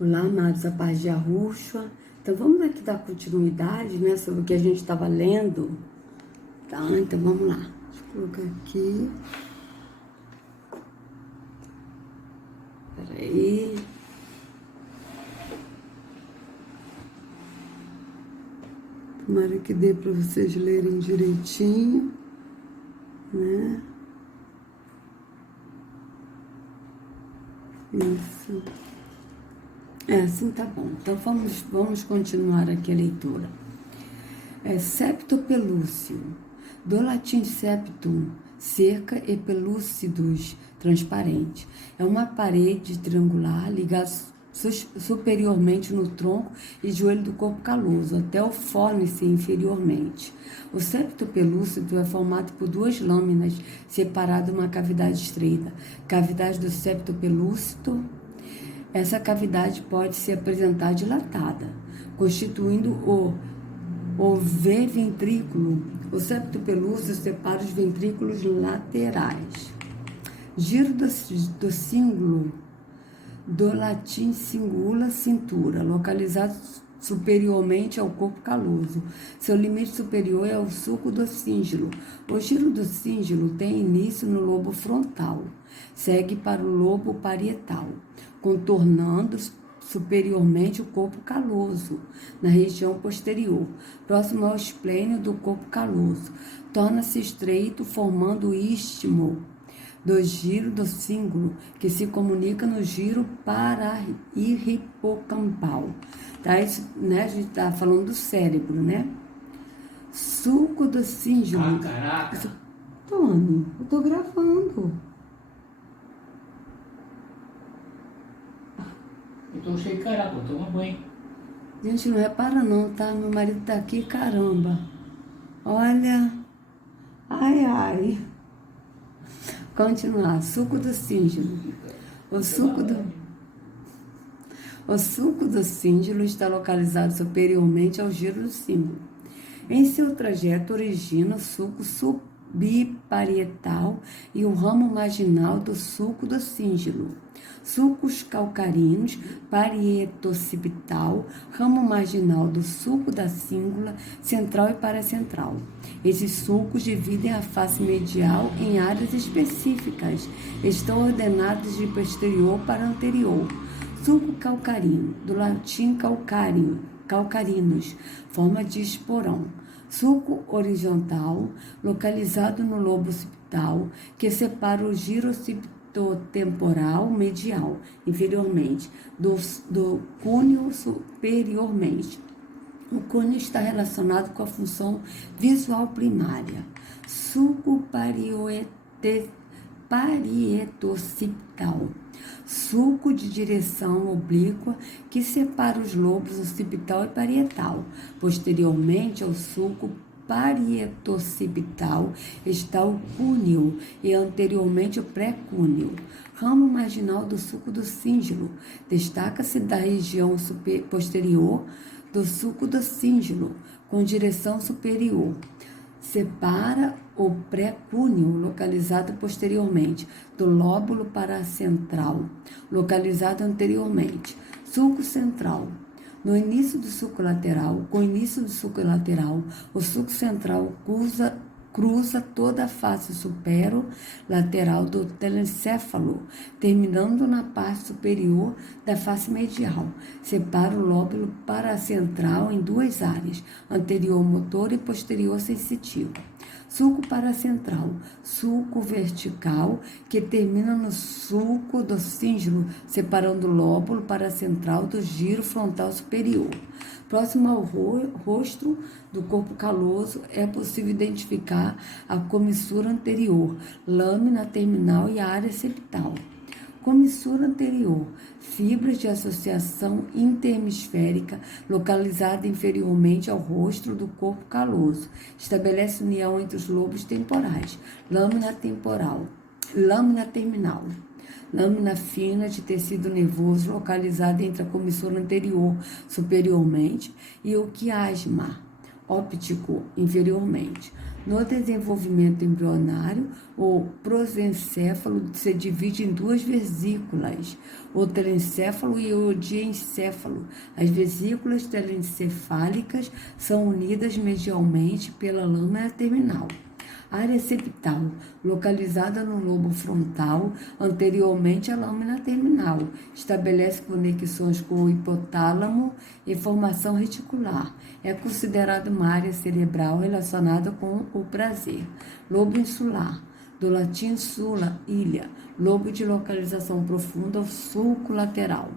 Olá, amados, a paz de Yahushua. Então, vamos aqui dar continuidade, né, sobre o que a gente estava lendo. Tá, então vamos lá. Deixa eu colocar aqui. Peraí. Tomara que dê para vocês lerem direitinho, né? Isso. Assim tá bom. Então, vamos continuar aqui a leitura. Septopelúcio, do latim septum, cerca, e pelúcidos, transparente. É uma parede triangular ligada superiormente no tronco e joelho do corpo caloso, até o fórnice inferiormente. O septo pelúcido é formado por duas lâminas separadas uma cavidade estreita. Cavidade do septo pelúcido. Essa cavidade pode se apresentar dilatada, constituindo o V-ventrículo. O septo pelúcido separa os ventrículos laterais. Giro do cíngulo, do latim cingula, cintura, localizado superiormente ao corpo caloso. Seu limite superior é o sulco do cíngulo. O giro do cíngulo tem início no lobo frontal, segue para o lobo parietal, contornando superiormente o corpo caloso, na região posterior, próximo ao esplênio do corpo caloso. Torna-se estreito, formando o istmo do giro do cíngulo, que se comunica no giro parahippocampal. Tá? Isso, né? A gente tá falando do cérebro, né? Sulco do cíngulo. Ah, caraca! Tony, eu tô gravando. Eu tô cheio de caraca, toma banho. Gente, não repara não, tá? Meu marido tá aqui, caramba. Olha. Ai, ai. Continuar. Suco do cíngulo. O suco do cíngulo está localizado superiormente ao giro do cíngulo. Em seu trajeto origina o suco subparietal e o ramo marginal do suco do cíngulo. Sulcos calcarinos, parietoccipital, ramo marginal do sulco da cíngula, central e paracentral. Esses sulcos dividem a face medial em áreas específicas. Estão ordenados de posterior para anterior. Sulco calcarino, do latim calcário, calcarinos, forma de esporão. Sulco horizontal, localizado no lobo occipital, que separa o giro occipital-temporal medial, inferiormente, do cúneo superiormente. O cúneo está relacionado com a função visual primária. Sulco parietoccipital, sulco de direção oblíqua que separa os lobos occipital e parietal. Posteriormente ao sulco parietoccipital está o cúneo e anteriormente o pré-cúneo. Ramo marginal do sulco do cíngulo. Destaca-se da região posterior do sulco do cíngulo, com direção superior. Separa o pré-cúneo, localizado posteriormente, do lóbulo paracentral, localizado anteriormente. Sulco central. No início do sulco lateral, com o início do sulco lateral, o sulco central cruza toda a face supero-lateral do telencéfalo, terminando na parte superior da face medial. Separa o lóbulo paracentral em duas áreas, anterior motor e posterior sensitivo. Sulco paracentral, sulco vertical, que termina no sulco do cíngulo, separando o lóbulo paracentral do giro frontal superior. Próximo ao rosto do corpo caloso, é possível identificar a comissura anterior, lâmina terminal e a área septal. Comissura anterior, fibras de associação interhemisférica localizada inferiormente ao rosto do corpo caloso. Estabelece união entre os lobos temporais. Lâmina temporal, lâmina terminal. Lâmina fina de tecido nervoso localizada entre a comissura anterior superiormente e o quiasma. óptico inferiormente. No desenvolvimento embrionário, o prosencéfalo se divide em duas vesículas, o telencéfalo e o diencéfalo. As vesículas telencefálicas são unidas medialmente pela lâmina terminal. Área septal, localizada no lobo frontal, anteriormente à lâmina terminal, estabelece conexões com o hipotálamo e formação reticular. É considerada uma área cerebral relacionada com o prazer. Lobo insular, do latim sula, ilha, lobo de localização profunda ao sulco lateral,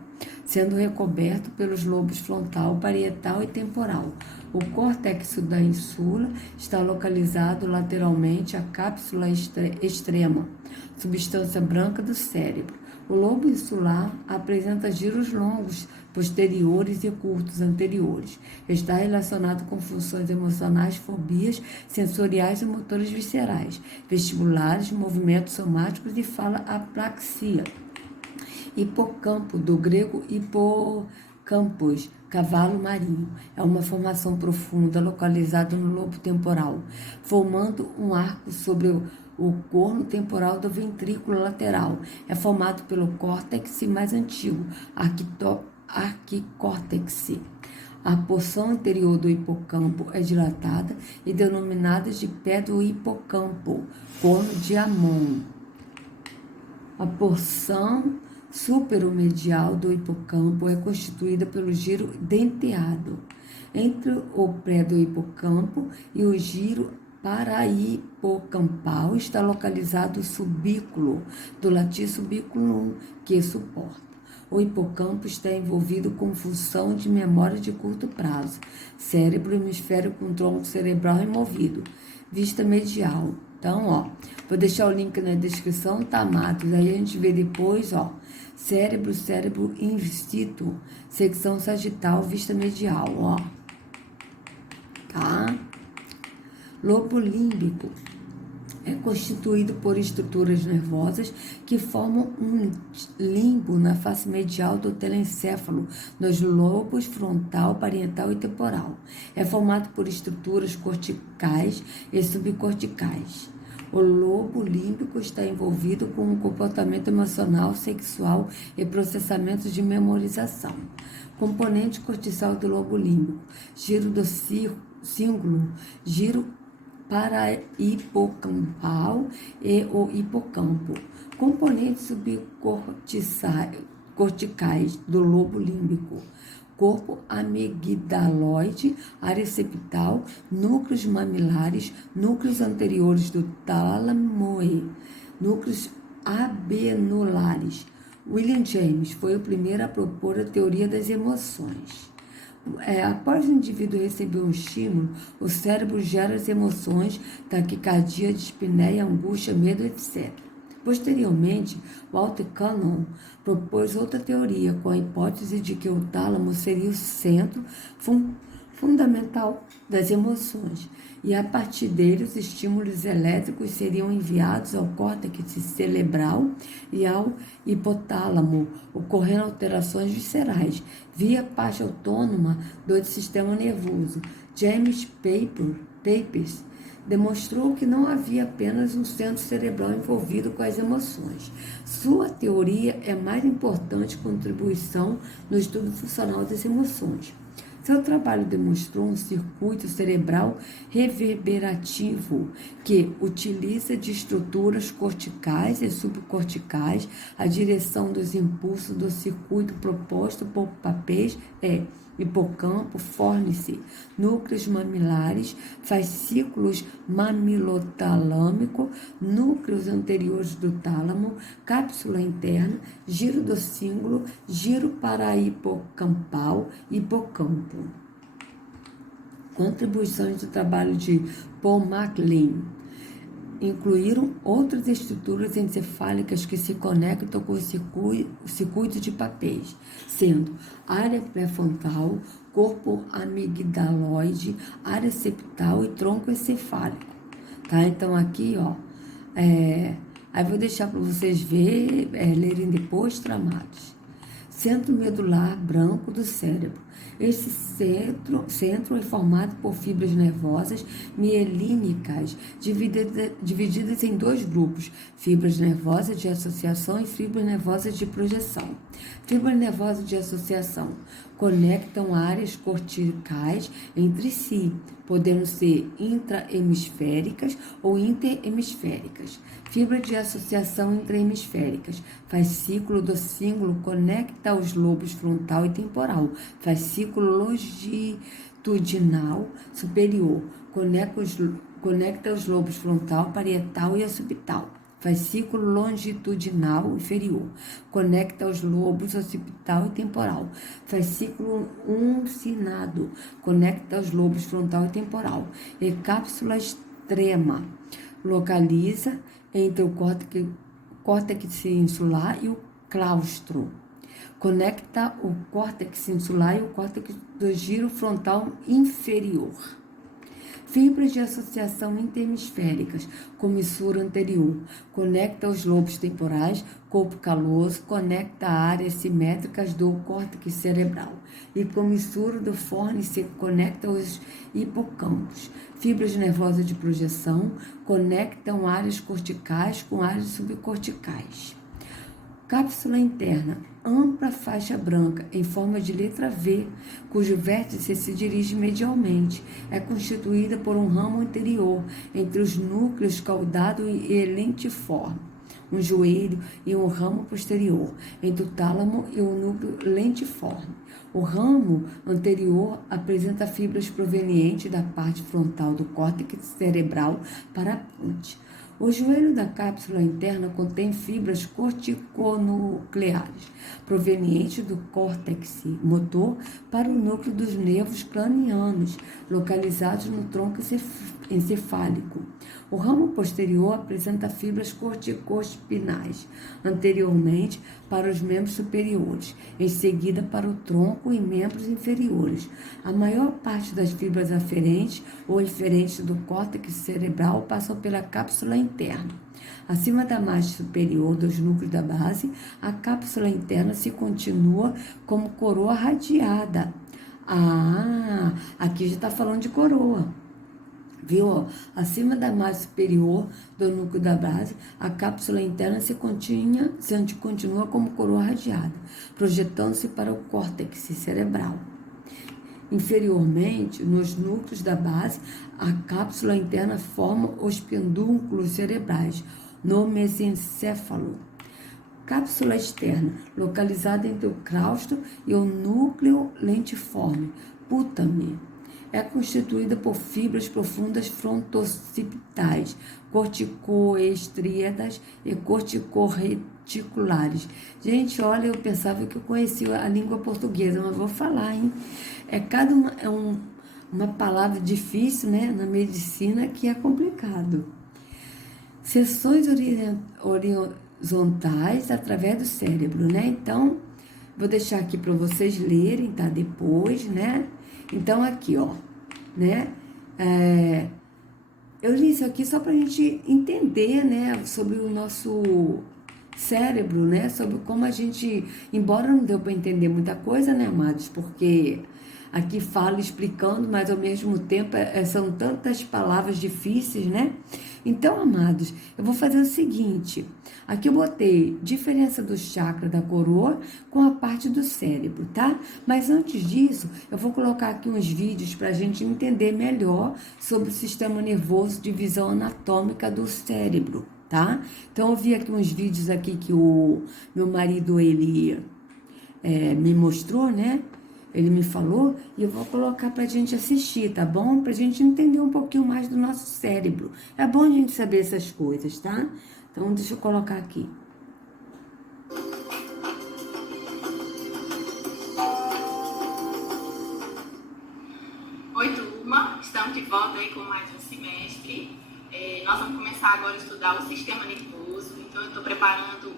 sendo recoberto pelos lobos frontal, parietal e temporal. O córtex da insula está localizado lateralmente à cápsula extrema, substância branca do cérebro. O lobo insular apresenta giros longos posteriores e curtos anteriores. Está relacionado com funções emocionais, fobias, sensoriais e motores viscerais, vestibulares, movimentos somáticos e fala apraxia. Hipocampo, do grego hipocampos, cavalo marinho. É uma formação profunda localizada no lobo temporal, formando um arco sobre o corno temporal do ventrículo lateral. É formado pelo córtex mais antigo, arquicórtex. A porção anterior do hipocampo é dilatada e denominada de pé do hipocampo, corno de Amon. A porção superomedial do hipocampo é constituída pelo giro denteado. Entre o pré do hipocampo e o giro parahipocampal está localizado o subículo, do latim subículum, que suporta. O hipocampo está envolvido com função de memória de curto prazo. Cérebro, hemisfério com tronco cerebral removido. Vista medial. Então, vou deixar o link na descrição, tá, amados? Aí a gente vê depois, cérebro in situ, secção sagital, vista medial, tá? Lobo límbico é constituído por estruturas nervosas que formam um limbo na face medial do telencéfalo, nos lobos frontal, parietal e temporal. É formado por estruturas corticais e subcorticais. O lobo límbico está envolvido com o comportamento emocional, sexual e processamento de memorização. Componente cortical do lobo límbico: giro do cíngulo, giro parahipocampal e o hipocampo. Componentes subcorticais do lobo límbico: corpo amigdaloide, área septal, núcleos mamilares, núcleos anteriores do tálamo e núcleos abenulares. William James foi o primeiro a propor a teoria das emoções. Após o indivíduo receber um estímulo, o cérebro gera as emoções, taquicardia, dispneia, angústia, medo, etc. Posteriormente, Walter Cannon propôs outra teoria, com a hipótese de que o tálamo seria o centro fundamental das emoções, e a partir dele os estímulos elétricos seriam enviados ao córtex cerebral e ao hipotálamo, ocorrendo alterações viscerais via parte autônoma do sistema nervoso. James Papers demonstrou que não havia apenas um centro cerebral envolvido com as emoções. Sua teoria é a mais importante contribuição no estudo funcional das emoções. Seu trabalho demonstrou um circuito cerebral reverberativo que utiliza de estruturas corticais e subcorticais a direção dos impulsos do circuito proposto por papéis hipocampo, fórnice, núcleos mamilares, fascículos mamilotalâmico, núcleos anteriores do tálamo, cápsula interna, giro do cíngulo, giro parahipocampal, hipocampo. Contribuições do trabalho de Paul MacLean incluíram outras estruturas encefálicas que se conectam com o circuito de papéis, sendo área pré-frontal, corpo amigdaloide, área septal e tronco encefálico. Tá? Então, aqui, aí vou deixar para vocês lerem depois, tramados. Centro medular branco do cérebro. Esse centro é formado por fibras nervosas mielínicas, divididas em dois grupos: fibras nervosas de associação e fibras nervosas de projeção. Fibras nervosas de associação conectam áreas corticais entre si, podendo ser intrahemisféricas ou interhemisféricas. Fibra de associação intrahemisféricas. Fascículo do cíngulo conecta os lobos frontal e temporal. Fascículo longitudinal superior conecta os lobos frontal, parietal e occipital. Fascículo longitudinal inferior conecta os lobos occipital e temporal. Fascículo uncinado conecta os lobos frontal e temporal. E cápsula extrema localiza entre o córtex insular e o claustro. Conecta o córtex insular e o córtex do giro frontal inferior. Fibras de associação interhemisféricas, comissura anterior, conecta os lobos temporais, corpo caloso, conecta áreas simétricas do córtex cerebral. E comissura do fórnice conecta os hipocampos. Fibras nervosas de projeção conectam áreas corticais com áreas subcorticais. Cápsula interna, ampla faixa branca em forma de letra V, cujo vértice se dirige medialmente. É constituída por um ramo anterior entre os núcleos caudado e lentiforme, um joelho e um ramo posterior entre o tálamo e o núcleo lentiforme. O ramo anterior apresenta fibras provenientes da parte frontal do córtex cerebral para a ponte. O joelho da cápsula interna contém fibras corticonucleares, provenientes do córtex motor para o núcleo dos nervos cranianos, localizados no tronco encefálico. O ramo posterior apresenta fibras corticospinais, anteriormente para os membros superiores, em seguida para o tronco e membros inferiores. A maior parte das fibras aferentes ou inferentes do córtex cerebral passam pela cápsula interna. Acima da margem superior dos núcleos da base, a cápsula interna se continua como coroa radiada. Aqui já está falando de coroa. Viu? Acima da margem superior do núcleo da base, a cápsula interna se continua como coroa radiada, projetando-se para o córtex cerebral. Inferiormente, nos núcleos da base, a cápsula interna forma os pedúnculos cerebrais, no mesencéfalo. Cápsula externa, localizada entre o claustro e o núcleo lentiforme, pútame. É constituída por fibras profundas frontooccipitais, corticoestriadas e corticorreticulares. Gente, olha, eu pensava que eu conhecia a língua portuguesa, mas vou falar, hein? Uma palavra difícil, né, na medicina, que é complicado. Seções horizontais através do cérebro, né? Então, vou deixar aqui para vocês lerem, tá? Depois, né? Então, aqui, ó, né? Eu li isso aqui só para a gente entender, né? Sobre o nosso cérebro, né? Sobre como a gente... Embora não deu para entender muita coisa, né, amados? Porque aqui falo explicando, mas ao mesmo tempo são tantas palavras difíceis, né? Então, amados, eu vou fazer o seguinte. Aqui eu botei diferença do chakra da coroa com a parte do cérebro, tá? Mas antes disso, eu vou colocar aqui uns vídeos para a gente entender melhor sobre o sistema nervoso, divisão anatômica do cérebro, tá? Então, eu vi aqui uns vídeos aqui que o meu marido, ele me mostrou, né? Ele me falou e eu vou colocar pra gente assistir, tá bom? Pra gente entender um pouquinho mais do nosso cérebro. É bom a gente saber essas coisas, tá? Então, deixa eu colocar aqui. Oi, turma. Estamos de volta aí com mais um semestre. Nós vamos começar agora a estudar o sistema nervoso. Então, eu estou preparando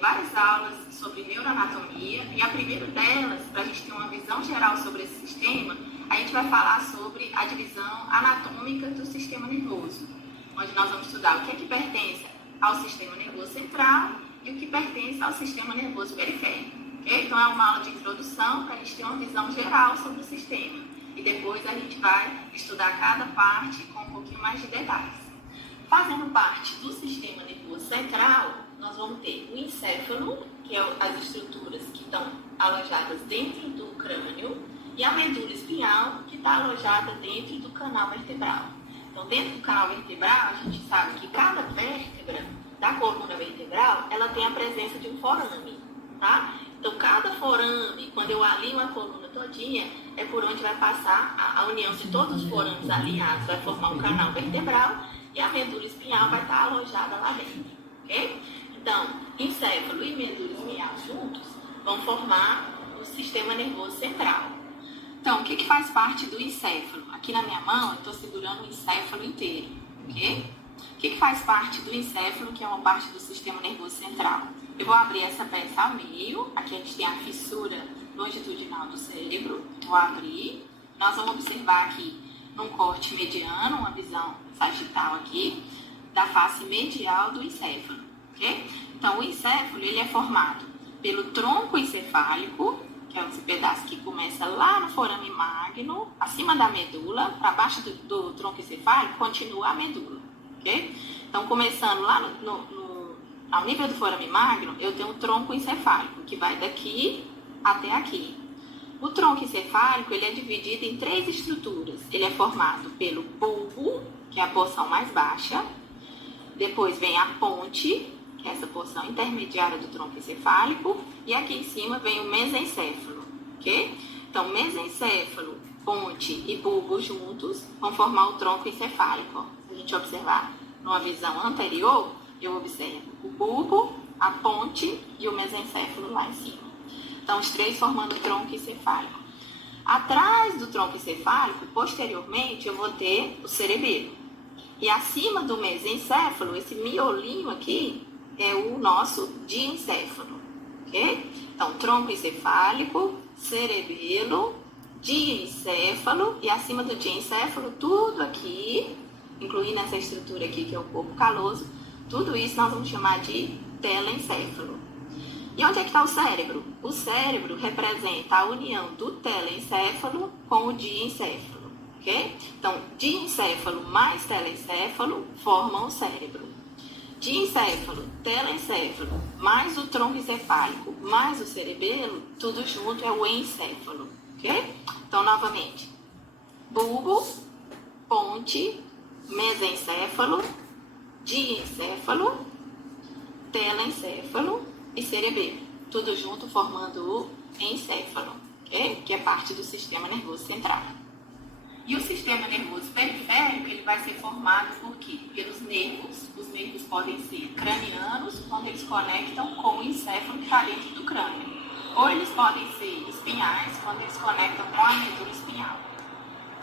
várias aulas sobre neuroanatomia. E a primeira delas, para a gente ter uma visão geral sobre esse sistema, a gente vai falar sobre a divisão anatômica do sistema nervoso, onde nós vamos estudar o que pertence ao sistema nervoso central e o que pertence ao sistema nervoso periférico. ok? Então é uma aula de introdução para a gente ter uma visão geral sobre o sistema. E depois a gente vai estudar cada parte com um pouquinho mais de detalhes. Fazendo parte do sistema nervoso central, nós vamos ter o encéfalo, que é as estruturas que estão alojadas dentro do crânio, e a medula espinhal, que está alojada dentro do canal vertebral. Então, dentro do canal vertebral, a gente sabe que cada vértebra da coluna vertebral, ela tem a presença de um forame, tá? Então, cada forame, quando eu alinho a coluna todinha, é por onde vai passar a união de todos os forames alinhados, vai formar um canal vertebral e a medula espinhal vai estar alojada lá dentro, ok? Então, encéfalo e medula espinhal juntos vão formar o sistema nervoso central. Então, o que faz parte do encéfalo? Aqui na minha mão, eu estou segurando o encéfalo inteiro, ok? O que faz parte do encéfalo, que é uma parte do sistema nervoso central? Eu vou abrir essa peça ao meio. Aqui a gente tem a fissura longitudinal do cérebro. Vou abrir. Nós vamos observar aqui, num corte mediano, uma visão sagital aqui, da face medial do encéfalo, ok? Então, o encéfalo, ele é formado pelo tronco encefálico, que é esse pedaço que começa lá no forame magno, acima da medula, para baixo do tronco encefálico, continua a medula, ok? Então, começando lá ao nível do forame magno, eu tenho um tronco encefálico, que vai daqui até aqui. O tronco encefálico, ele é dividido em 3 estruturas. Ele é formado pelo bulbo, que é a porção mais baixa. Depois vem a ponte, que é essa porção intermediária do tronco encefálico. E aqui em cima vem o mesencéfalo, ok? Então, mesencéfalo, ponte e bulbo juntos vão formar o tronco encefálico. Ó. Se a gente observar numa visão anterior, eu observo o bulbo, a ponte e o mesencéfalo lá em cima. Então, os 3 formando o tronco encefálico. Atrás do tronco encefálico, posteriormente, eu vou ter o cerebelo. E acima do mesencéfalo, esse miolinho aqui, é o nosso diencéfalo, ok? Então, tronco encefálico, cerebelo, diencéfalo, e acima do diencéfalo, tudo aqui, incluindo essa estrutura aqui, que é o corpo caloso, tudo isso nós vamos chamar de telencéfalo. E onde é que está o cérebro? O cérebro representa a união do telencéfalo com o diencéfalo, ok? Então, diencéfalo mais telencéfalo formam o cérebro. Diencéfalo, telencéfalo, mais o tronco encefálico, mais o cerebelo, tudo junto é o encéfalo, ok? Então, novamente, bulbo, ponte, mesencéfalo, diencéfalo, telencéfalo e cerebelo, tudo junto formando o encéfalo, ok? Que é parte do sistema nervoso central. E o sistema nervoso periférico, ele vai ser formado por quê? Pelos nervos. Os nervos podem ser cranianos, quando eles conectam com o encéfalo que está dentro do crânio. Ou eles podem ser espinhais, quando eles conectam com a medula espinhal.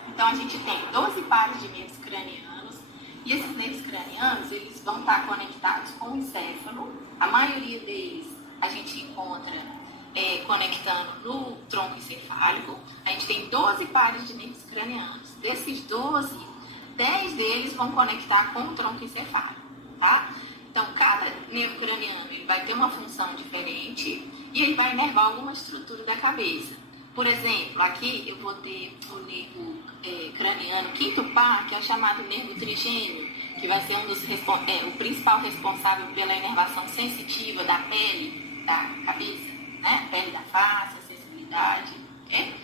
Então, a gente tem 12 pares de nervos cranianos. E esses nervos cranianos, eles vão estar conectados com o encéfalo. A maioria deles a gente encontra conectando no tronco encefálico. A gente tem 12 pares de nervos cranianos. Desses 12, 10 deles vão conectar com o tronco encefálico, tá? Então, cada nervo craniano ele vai ter uma função diferente e ele vai inervar alguma estrutura da cabeça. Por exemplo, aqui eu vou ter o nervo craniano quinto par, que é o chamado nervo trigêmeo, que vai ser o principal responsável pela inervação sensitiva da pele da cabeça, né? Pele da face, a sensibilidade, ok?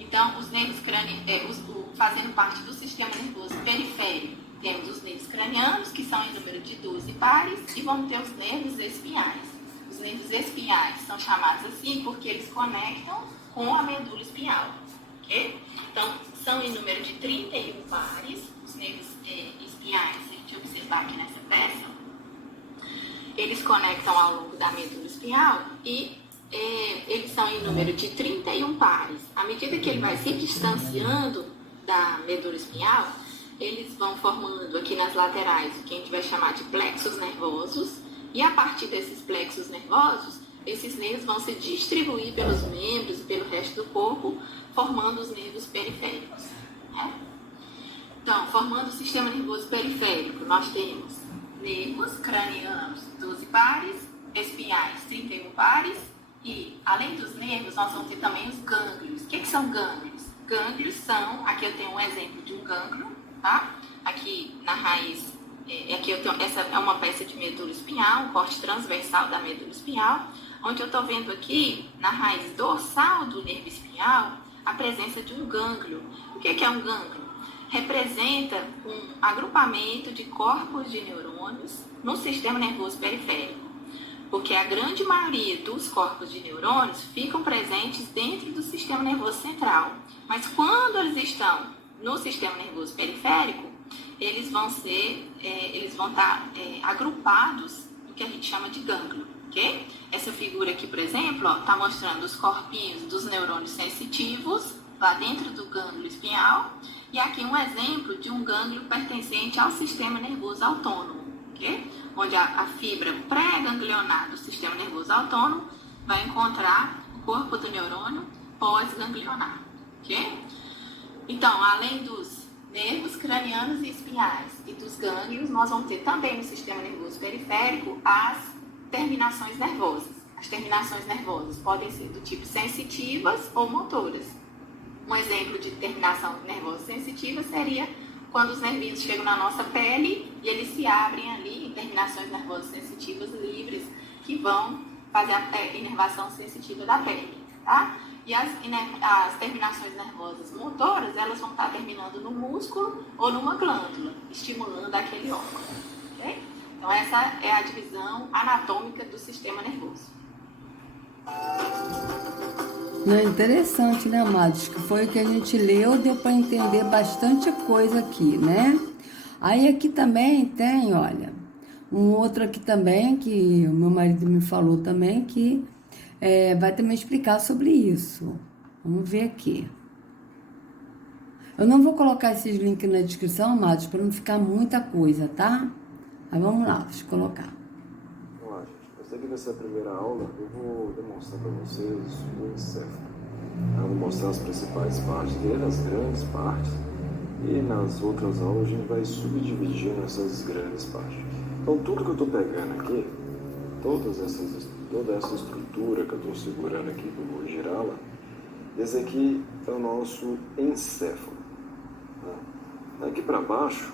Então, os nervos cranianos, fazendo parte do sistema nervoso periférico, temos os nervos cranianos, que são em número de 12 pares, e vamos ter os nervos espinhais. Os nervos espinhais são chamados assim porque eles conectam com a medula espinhal, ok? Então, são em número de 31 pares, os nervos espinhais, se a gente observar aqui nessa peça, eles conectam ao longo da medula espinhal e eles são em número de 31 pares. À medida que ele vai se distanciando da medula espinhal, eles vão formando aqui nas laterais o que a gente vai chamar de plexos nervosos, e a partir desses plexos nervosos, esses nervos vão se distribuir pelos membros e pelo resto do corpo, formando os nervos periféricos, né? Então, formando o sistema nervoso periférico, nós temos nervos cranianos, 12 pares, espinhais, 31 pares, E, além dos nervos, nós vamos ter também os gânglios. O que são gânglios? Gânglios são, aqui eu tenho um exemplo de um gânglio, tá? Aqui na raiz, aqui eu tenho, essa é uma peça de medula espinhal, um corte transversal da medula espinhal, onde eu estou vendo aqui, na raiz dorsal do nervo espinhal, a presença de um gânglio. O que é um gânglio? Representa um agrupamento de corpos de neurônios no sistema nervoso periférico. Porque a grande maioria dos corpos de neurônios ficam presentes dentro do sistema nervoso central. Mas quando eles estão no sistema nervoso periférico, eles vão estar agrupados no que a gente chama de gânglio, ok? Essa figura aqui, por exemplo, está mostrando os corpinhos dos neurônios sensitivos lá dentro do gânglio espinhal. E aqui um exemplo de um gânglio pertencente ao sistema nervoso autônomo, ok? Onde a fibra pré-ganglionar do sistema nervoso autônomo vai encontrar o corpo do neurônio pós-ganglionar, ok? Então, além dos nervos cranianos e espinhais e dos gânglios, nós vamos ter também no sistema nervoso periférico as terminações nervosas. As terminações nervosas podem ser do tipo sensitivas ou motoras. Um exemplo de terminação nervosa sensitiva seria quando os nervinhos chegam na nossa pele e eles se abrem ali em terminações nervosas sensitivas livres que vão fazer a inervação sensitiva da pele, tá? E as terminações nervosas motoras, elas vão estar terminando no músculo ou numa glândula, estimulando aquele órgão, ok? Então essa é a divisão anatômica do sistema nervoso. Não é interessante, né, amados? Que foi o que a gente leu, deu para entender bastante coisa aqui, né? Aí aqui também tem, olha, um outro aqui também, que o meu marido me falou também, que vai também explicar sobre isso. Vamos ver aqui. Eu não vou colocar esses links na descrição, amados, para não ficar muita coisa, tá? Mas vamos lá, deixa eu colocar. Olá, gente. Essa aqui vai ser a primeira aula. Eu vou demonstrar para vocês o encéfalo. Eu vou mostrar as principais partes dele, as grandes partes. E nas outras aulas a gente vai subdividindo essas grandes partes. Então tudo que eu estou pegando aqui, toda essa estrutura que eu estou segurando aqui, que eu vou girá-la, esse aqui é o nosso encéfalo. Daqui para baixo,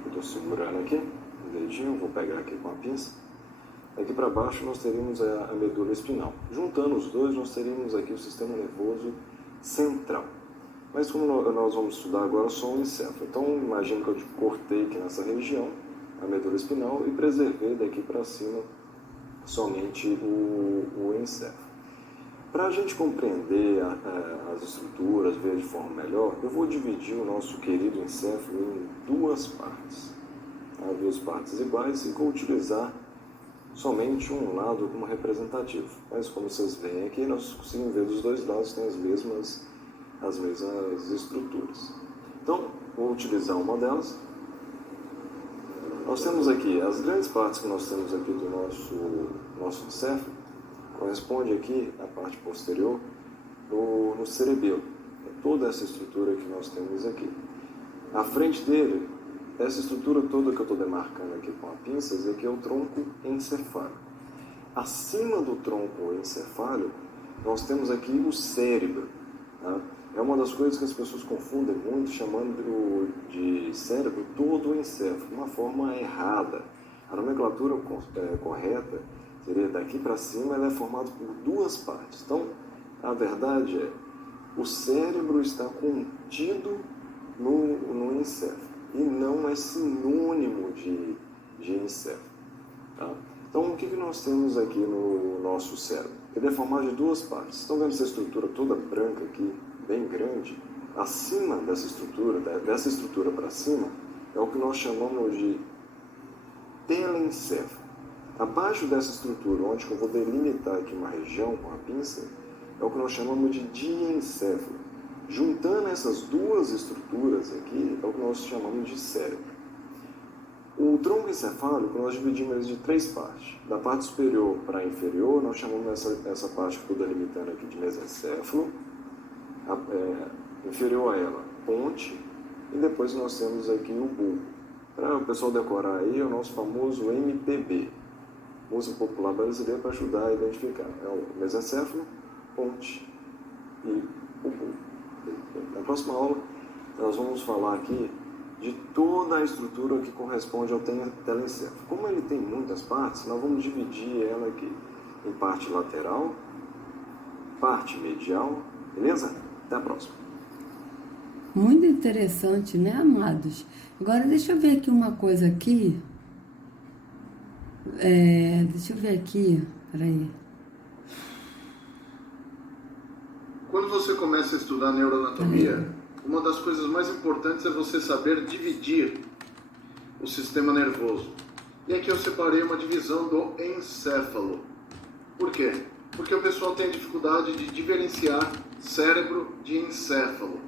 que eu estou segurando aqui, o dedinho, vou pegar aqui com a pinça. Daqui para baixo nós teríamos a medula espinal. Juntando os dois, nós teríamos aqui o sistema nervoso central. Mas como nós vamos estudar agora só o encéfalo, então imagino que eu cortei aqui nessa região a medula espinal e preservei daqui para cima somente o encéfalo. Para a gente compreender as estruturas, ver de forma melhor, eu vou dividir o nosso querido encéfalo em duas partes. Duas partes iguais e vou utilizar somente um lado como representativo. Mas como vocês veem aqui, nós conseguimos ver dos dois lados tem as mesmas estruturas. Então, vou utilizar uma delas. Nós temos aqui as grandes partes que nós temos aqui do nosso encéfalo, corresponde aqui à parte posterior no cerebelo. É toda essa estrutura que nós temos aqui. À frente dele, essa estrutura toda que eu estou demarcando aqui com a pinça, esse aqui é o tronco encefálico. Acima do tronco encefálico, nós temos aqui o cérebro. Tá? É uma das coisas que as pessoas confundem muito, chamando de cérebro todo o encéfalo, de uma forma errada. A nomenclatura correta seria daqui para cima, ela é formada por duas partes. Então, a verdade é, o cérebro está contido no encéfalo e não é sinônimo de encéfalo. Tá? Então, o que nós temos aqui no nosso cérebro? Ele é formado de duas partes. Estão vendo essa estrutura toda branca aqui, bem grande? Acima dessa estrutura para cima, é o que nós chamamos de telencéfalo. Abaixo dessa estrutura, onde eu vou delimitar aqui uma região com a pinça, é o que nós chamamos de diencéfalo. Juntando essas duas estruturas aqui, é o que nós chamamos de cérebro. O tronco encefálico, nós dividimos ele de três partes. Da parte superior para a inferior, nós chamamos essa parte que eu estou delimitando aqui de mesencéfalo. Inferior a ela, ponte. E depois nós temos aqui o bulbo. Para o pessoal decorar aí, é o nosso famoso MPB. música popular brasileira para ajudar a identificar. É o mesencéfalo, ponte e o bulbo. Na próxima aula, nós vamos falar aqui de toda a estrutura que corresponde ao telencéfalo. Como ele tem muitas partes, nós vamos dividir ela aqui em parte lateral, parte medial, beleza? Até a próxima. Muito interessante, né, amados? Agora, deixa eu ver aqui uma coisa aqui. Deixa eu ver aqui. Peraí. Quando você começa a estudar neuroanatomia, uma das coisas mais importantes é você saber dividir o sistema nervoso. E aqui eu separei uma divisão do encéfalo. Por quê? Porque o pessoal tem dificuldade de diferenciar cérebro de encéfalo.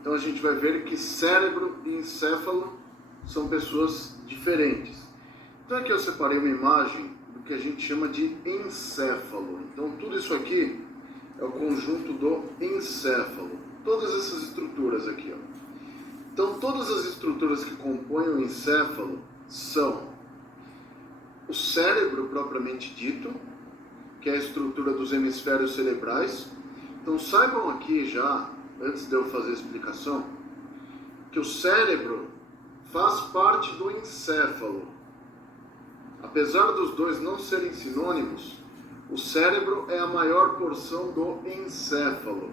Então a gente vai ver que cérebro e encéfalo são pessoas diferentes. Então aqui eu separei uma imagem do que a gente chama de encéfalo. Então tudo isso aqui é o conjunto do encéfalo. Todas essas estruturas aqui, ó. Então todas as estruturas que compõem o encéfalo são o cérebro propriamente dito, que é a estrutura dos hemisférios cerebrais. Então saibam aqui já, antes de eu fazer a explicação, que o cérebro faz parte do encéfalo. Apesar dos dois não serem sinônimos, o cérebro é a maior porção do encéfalo.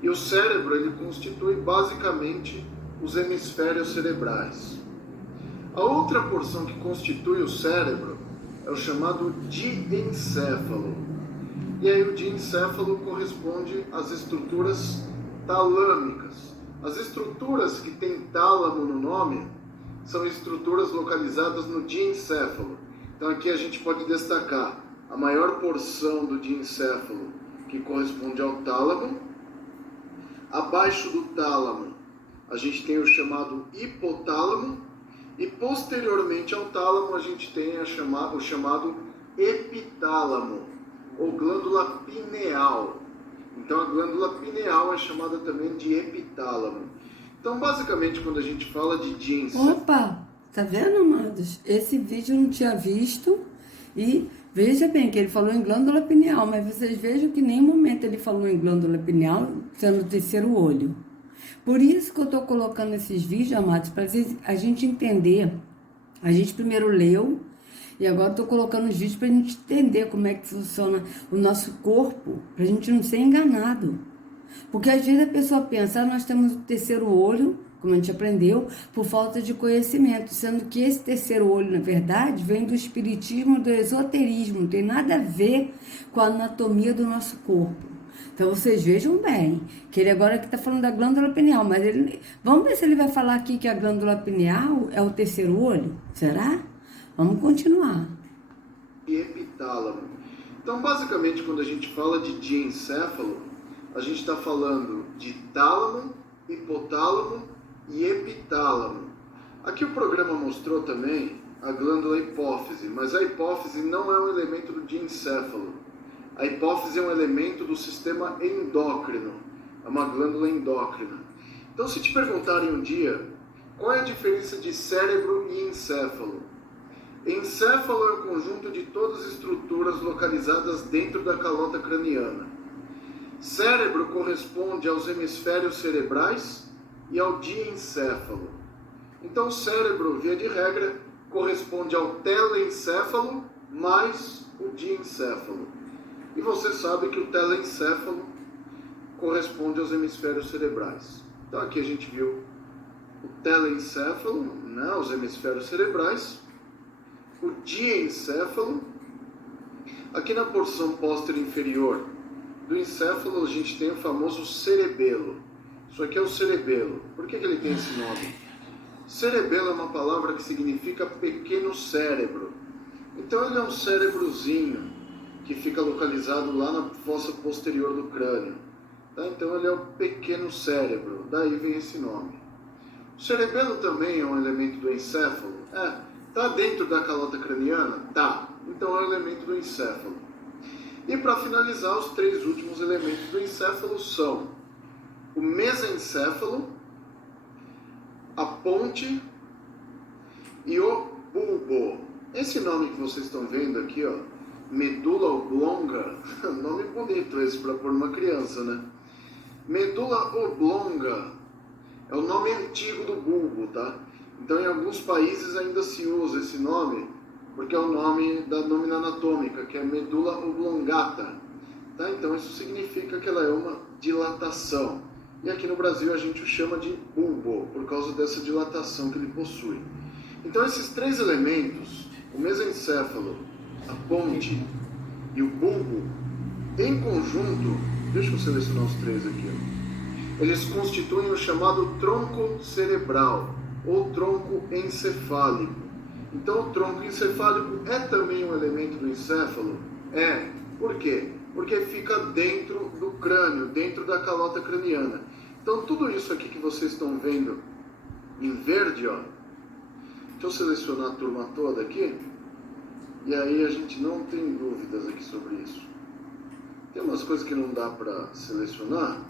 E o cérebro ele constitui basicamente os hemisférios cerebrais. A outra porção que constitui o cérebro é o chamado diencéfalo. E aí o diencéfalo corresponde às estruturas talâmicas. As estruturas que têm tálamo no nome são estruturas localizadas no diencéfalo. Então aqui a gente pode destacar a maior porção do diencéfalo, que corresponde ao tálamo. Abaixo do tálamo a gente tem o chamado hipotálamo. E posteriormente ao tálamo a gente tem o chamado epitálamo, ou glândula pineal. Então a glândula pineal é chamada também de epitálamo. Então basicamente quando a gente fala de diencéfalo... Opa, tá vendo, amados? Esse vídeo eu não tinha visto e veja bem que ele falou em glândula pineal, mas vocês vejam que em nenhum momento ele falou em glândula pineal sendo o terceiro olho. Por isso que eu estou colocando esses vídeos, amados, para a gente entender. A gente primeiro leu e agora estou colocando os vídeos para a gente entender como é que funciona o nosso corpo, para a gente não ser enganado. Porque às vezes a pessoa pensa, nós temos o terceiro olho, como a gente aprendeu, por falta de conhecimento, sendo que esse terceiro olho, na verdade, vem do espiritismo, do esoterismo, não tem nada a ver com a anatomia do nosso corpo. Então vocês vejam bem, que ele agora está falando da glândula pineal, mas vamos ver se ele vai falar aqui que a glândula pineal é o terceiro olho? Será? Vamos continuar. E epitálamo. Então basicamente quando a gente fala de diencéfalo, a gente está falando de tálamo, hipotálamo e epitálamo. Aqui o programa mostrou também a glândula hipófise, mas a hipófise não é um elemento do diencéfalo. A hipófise é um elemento do sistema endócrino, é uma glândula endócrina. Então se te perguntarem um dia, qual é a diferença de cérebro e encéfalo? Encéfalo é o conjunto de todas as estruturas localizadas dentro da calota craniana. Cérebro corresponde aos hemisférios cerebrais e ao diencéfalo. Então o cérebro, via de regra, corresponde ao telencéfalo mais o diencéfalo. E você sabe que o telencéfalo corresponde aos hemisférios cerebrais. Então aqui a gente viu o telencéfalo, né, os hemisférios cerebrais, o diencéfalo. Aqui na porção posterior inferior do encéfalo a gente tem o famoso cerebelo. Isso aqui é o cerebelo. Por que ele tem esse nome? Cerebelo é uma palavra que significa pequeno cérebro. Então ele é um cérebrozinho que fica localizado lá na fossa posterior do crânio. Tá? Então ele é o pequeno cérebro, daí vem esse nome. O cerebelo também é um elemento do encéfalo? Tá dentro da calota craniana? Tá. Então é um elemento do encéfalo. E para finalizar, os três últimos elementos do encéfalo são o mesencéfalo, a ponte e o bulbo. Esse nome que vocês estão vendo aqui, ó, medula oblonga, nome bonito esse para pôr uma criança, né? Medula oblonga é o nome antigo do bulbo, tá? Então, em alguns países ainda se usa esse nome, porque é o nome da nómina anatômica, que é medula oblongata, tá? Então, isso significa que ela é uma dilatação. E aqui no Brasil a gente o chama de bulbo, por causa dessa dilatação que ele possui. Então, esses três elementos, o mesencéfalo, a ponte e o bulbo, em conjunto, deixa eu selecionar os três aqui, ó, eles constituem o chamado tronco cerebral, ou tronco encefálico. Então, o tronco encefálico é também um elemento do encéfalo? É. Por quê? Porque fica dentro do crânio, dentro da calota craniana. Então, tudo isso aqui que vocês estão vendo em verde, ó, deixa eu selecionar a turma toda aqui, e aí a gente não tem dúvidas aqui sobre isso. Tem umas coisas que não dá para selecionar.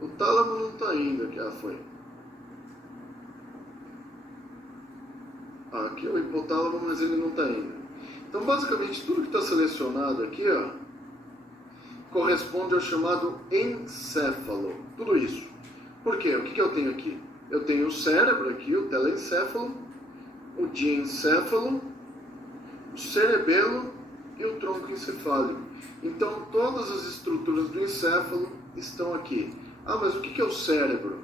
O tálamo não está indo aqui. Ah, foi. Aqui é o hipotálamo, mas ele não está indo. Então, basicamente, tudo que está selecionado aqui, ó, corresponde ao chamado encéfalo. Tudo isso. Por quê? O que eu tenho aqui? Eu tenho o cérebro aqui, o telencéfalo, o diencéfalo, o cerebelo e o tronco encefálico. Então, todas as estruturas do encéfalo estão aqui. Ah, mas o que é o cérebro?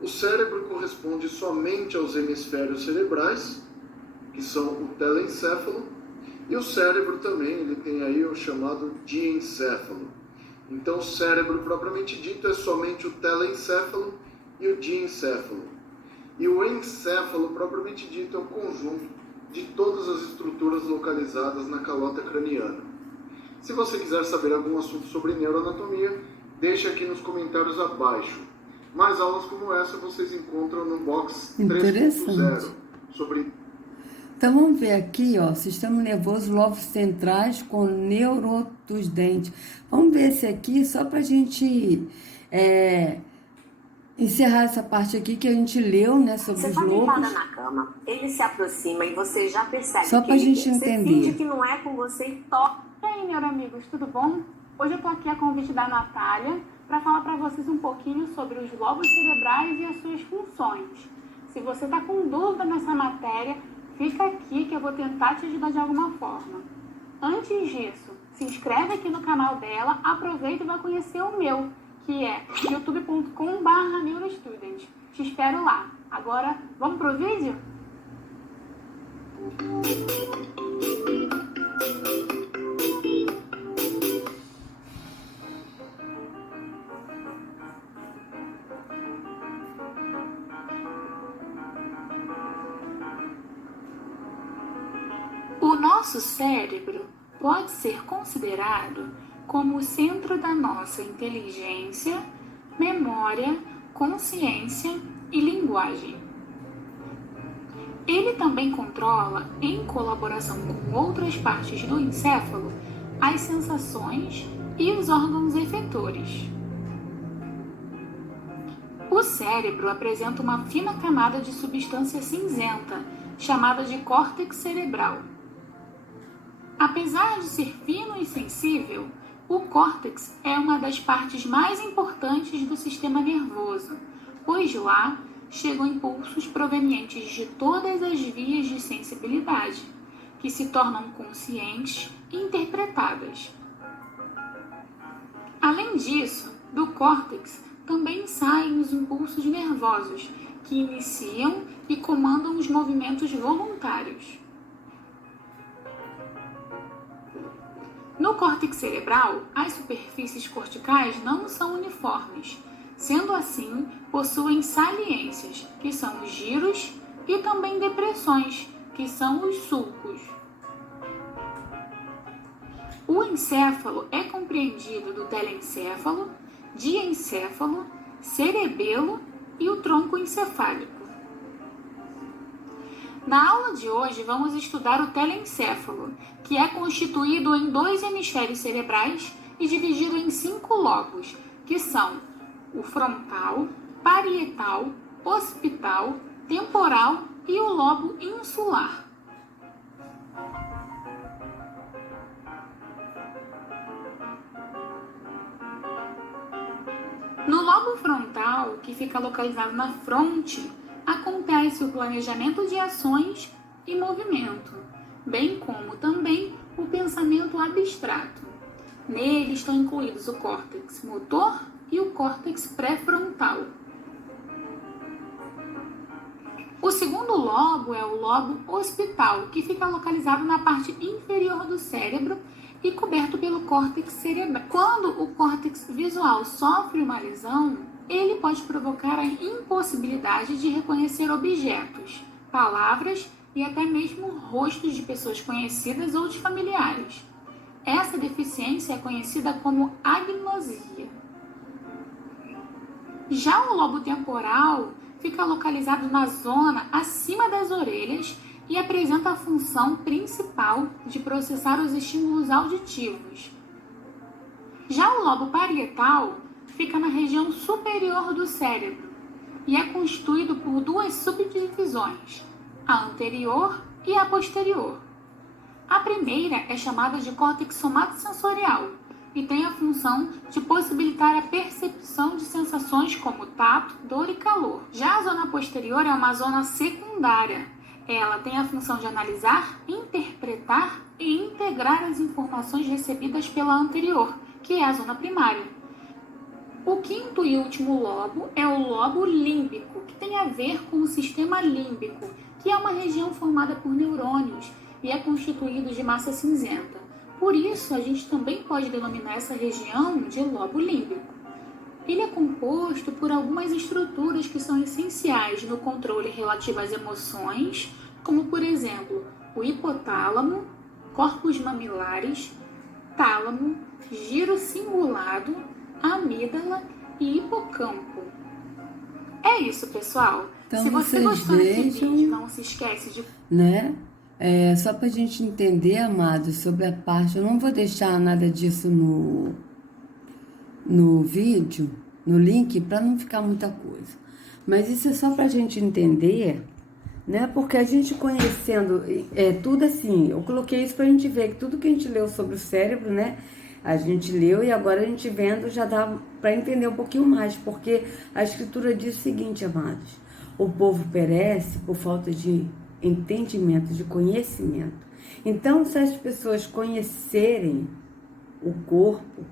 O cérebro corresponde somente aos hemisférios cerebrais, que são o telencéfalo, e o cérebro também, ele tem aí o chamado diencéfalo. Então, o cérebro propriamente dito é somente o telencéfalo e o diencéfalo. E o encéfalo propriamente dito é um conjunto de todas as estruturas localizadas na calota craniana. Se você quiser saber algum assunto sobre neuroanatomia, deixe aqui nos comentários abaixo. Mais aulas como essa vocês encontram no box 3.0 sobre... Então vamos ver aqui, ó, sistema nervoso, lobos centrais com neurotos dentes. Vamos ver esse aqui só pra gente encerrar essa parte aqui que a gente leu, né, sobre você os tá lobos. deitada na cama, ele se aproxima e você já percebe Só que pra ele gente quer. Você entender. finge que não é com você e toca. E aí, neuroamigos, tudo bom? Hoje eu tô aqui a convite da Natália para falar para vocês um pouquinho sobre os lobos cerebrais e as suas funções. Se você tá com dúvida nessa matéria, fica aqui que eu vou tentar te ajudar de alguma forma. Antes disso, se inscreve aqui no canal dela, aproveita e vai conhecer o meu, que é youtube.com/neurostudent. Te espero lá. Agora, vamos pro vídeo? O nosso cérebro pode ser considerado como o centro da nossa inteligência, memória, consciência e linguagem. Ele também controla, em colaboração com outras partes do encéfalo, as sensações e os órgãos efetores. O cérebro apresenta uma fina camada de substância cinzenta, chamada de córtex cerebral. Apesar de ser fino e sensível, o córtex é uma das partes mais importantes do sistema nervoso, pois lá chegam impulsos provenientes de todas as vias de sensibilidade, que se tornam conscientes e interpretadas. Além disso, do córtex também saem os impulsos nervosos, que iniciam e comandam os movimentos voluntários. No córtex cerebral, as superfícies corticais não são uniformes, sendo assim, possuem saliências, que são os giros, e também depressões, que são os sulcos. O encéfalo é compreendido do telencéfalo, diencéfalo, cerebelo e o tronco encefálico. Na aula de hoje, vamos estudar o telencéfalo, que é constituído em 2 hemisférios cerebrais e dividido em 5 lobos, que são o frontal, parietal, occipital, temporal e o lobo insular. No lobo frontal, que fica localizado na fronte, acontece o planejamento de ações e movimento, bem como também o pensamento abstrato. Nele estão incluídos o córtex motor e o córtex pré-frontal. O segundo lobo é o lobo occipital, que fica localizado na parte inferior do cérebro e coberto pelo córtex cerebral. Quando o córtex visual sofre uma lesão, ele pode provocar a impossibilidade de reconhecer objetos, palavras e até mesmo rostos de pessoas conhecidas ou de familiares. Essa deficiência é conhecida como agnosia. Já o lobo temporal fica localizado na zona acima das orelhas e apresenta a função principal de processar os estímulos auditivos. Já o lobo parietal fica na região superior do cérebro e é constituído por duas subdivisões, a anterior e a posterior. A primeira é chamada de córtex somatosensorial e tem a função de possibilitar a percepção de sensações como tato, dor e calor. Já a zona posterior é uma zona secundária. Ela tem a função de analisar, interpretar e integrar as informações recebidas pela anterior, que é a zona primária. O quinto e último lobo é o lobo límbico, que tem a ver com o sistema límbico, que é uma região formada por neurônios e é constituído de massa cinzenta. Por isso, a gente também pode denominar essa região de lobo límbico. Ele é composto por algumas estruturas que são essenciais no controle relativo às emoções, como, por exemplo, o hipotálamo, corpos mamilares, tálamo, giro cingulado, amígdala e hipocampo. É isso, pessoal. Então, se você vocês gostou desse vejam, vídeo, não se esquece de... Só para a gente entender, amados, sobre a parte... Eu não vou deixar nada disso no vídeo, no link, para não ficar muita coisa. Mas isso é só para a gente entender, né? Porque a gente conhecendo tudo assim... Eu coloquei isso para a gente ver que tudo que a gente leu sobre o cérebro, né? A gente leu e agora a gente vendo já dá para entender um pouquinho mais. Porque a Escritura diz o seguinte, amados. O povo perece por falta de entendimento, de conhecimento. Então, se as pessoas conhecerem o corpo,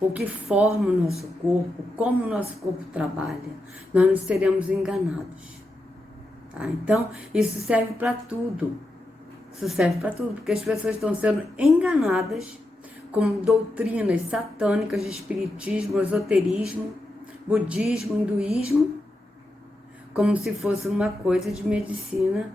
o que forma o nosso corpo, como o nosso corpo trabalha, nós não seremos enganados. Tá? Então, isso serve para tudo. Isso serve para tudo, porque as pessoas estão sendo enganadas com doutrinas satânicas de espiritismo, esoterismo, budismo, hinduísmo, como se fosse uma coisa de medicina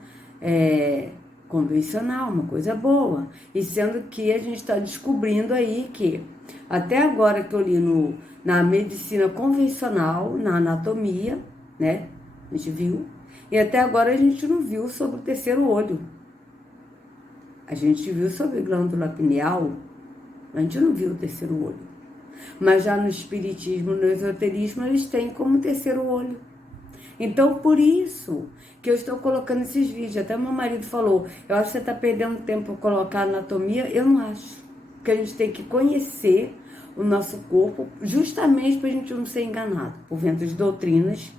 convencional, uma coisa boa. E sendo que a gente está descobrindo aí que, até agora que eu li na medicina convencional, na anatomia, né? A gente viu. E até agora a gente não viu sobre o terceiro olho. A gente viu sobre glândula pineal, a gente não viu o terceiro olho. Mas já no espiritismo, no esoterismo, eles têm como terceiro olho. Então, por isso que eu estou colocando esses vídeos. Até meu marido falou, eu acho que você está perdendo tempo para colocar anatomia. Eu não acho. Porque a gente tem que conhecer o nosso corpo, justamente para a gente não ser enganado por ventos de doutrinas,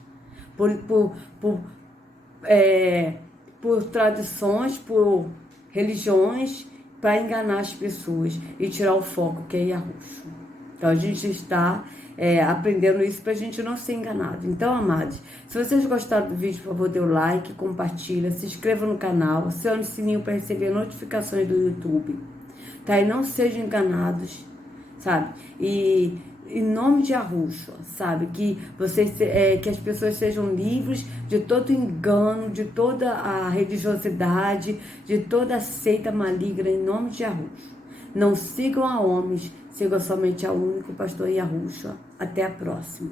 por tradições, por religiões, para enganar as pessoas e tirar o foco, que é Yahushua. Então, a gente está aprendendo isso para a gente não ser enganado. Então, amados, se vocês gostaram do vídeo, por favor, dê o like, compartilha, se inscreva no canal, acione o sininho para receber notificações do YouTube, tá? E não sejam enganados, sabe? E em nome de Yahushua, sabe? Que que as pessoas sejam livres de todo engano, de toda a religiosidade, de toda a seita maligna, em nome de Yahushua. Não sigam a homens, sigam somente ao único pastor Yahushua. Até a próxima.